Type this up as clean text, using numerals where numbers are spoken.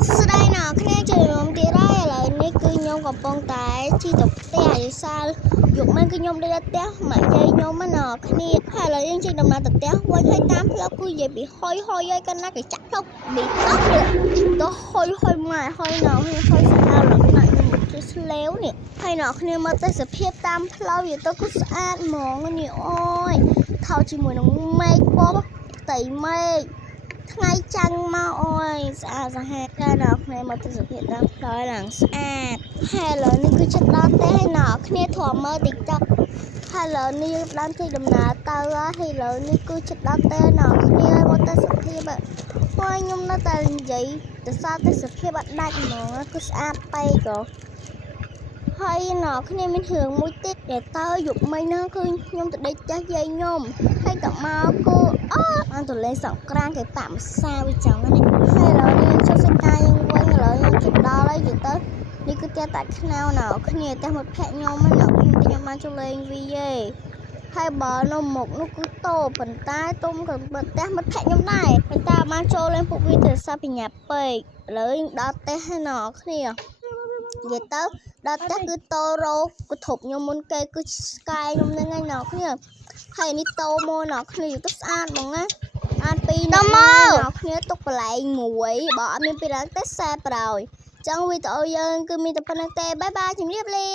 ស្ដីណគ្នាជួយរំទីរ៉ៃឥឡូវនេះគឺខ្ញុំកំពុងតែជិះទៅផ្ទះឯសាលយកមកគឺខ្ញុំដេកផ្ទះម៉ាក់យាយខ្ញុំណគ្នាហើយឥឡូវយើងជិះដំណើរទៅផ្ទះវិញហើយតាមផ្លូវគឺនិយាយពីហុយហើយកណ្ណាគេចាក់ផ្លូវពីតោះហុយម៉ែហុយណហុយស្អាតឡើងណាស់ខ្ញុំជិះស្លេវនេះហើយណគ្នាមើលទេសភាពតាមផ្លូវវាទៅគឺស្អាតហ្មងនេះអូយថោជាមួយនឹងមេឃពណ៌ផ្ទៃមេឃថ្ងៃចាំងមកអូយស្អាតសាហាវតែដល់គ្នាមកទស្សនវិជ្ជាតាមផ្លូវឡើងស្អាតហើយឥឡូវនេះគឺចិត្តដល់ទេហើយណគ្នាធំមើល TikTok ហើយឥឡូវនេះយើងបានជិះដំណើរទៅហើយឥឡូវនេះគឺចិត្តដល់ទេណគ្នាមកទស្សនវិជ្ជាហើយខ្ញុំនៅតែនិយាយទៅសារទស្សនវិជ្ជាបាត់ដាច់ហ្មងគឺស្អាតពេកហើយណគ្នាមានរឿងមួយទៀតដែលតើយុគមិញហ្នឹងគឺខ្ញុំទៅដេកផ្ទះយាយខ្ញុំហើយតមកគឺបានទៅលេងសង្គ្រាមគេប៉ាក់ម្សាវាចឹងណាហើយឥឡូវនេះចុះសេចក្ដីយើងវិញឥឡូវយើងជិះដល់ហើយទៅនេះគឺផ្ទះតាខ្នៅណគ្នាផ្ទះមិត្តភក្តិខ្ញុំហ្នឹងខ្ញុំបានចូលលេងវីឯងហើយបើនៅមុខនោះគឺតូប៉ុន្តែទុំក៏ផ្ទះមិត្តភក្តិខ្ញុំដែរប៉ុន្តែបានចូលលេងពួកវាទៅសាបញ្ញាពេកឥឡូវយើងដល់ផ្ទះហើយណគ្នានិយាយទៅដល់ផ្ទះគឺតូរ៉ូគឺធប់ខ្ញុំមុនគេគឺស្កាយខ្ញុំហ្នឹងឯងណគ្នាហើយនេះតូមកណគ្នាទៅស្អាតហ្មងណាអានពីណគ្នាទុកបលែងមួយបើអត់មានពីរ៉ាំងទេសែប្រោយចឹងវីដេអូយើងគឺមានតែប៉ុណ្្នឹងទេបាយបាយជំរាបលា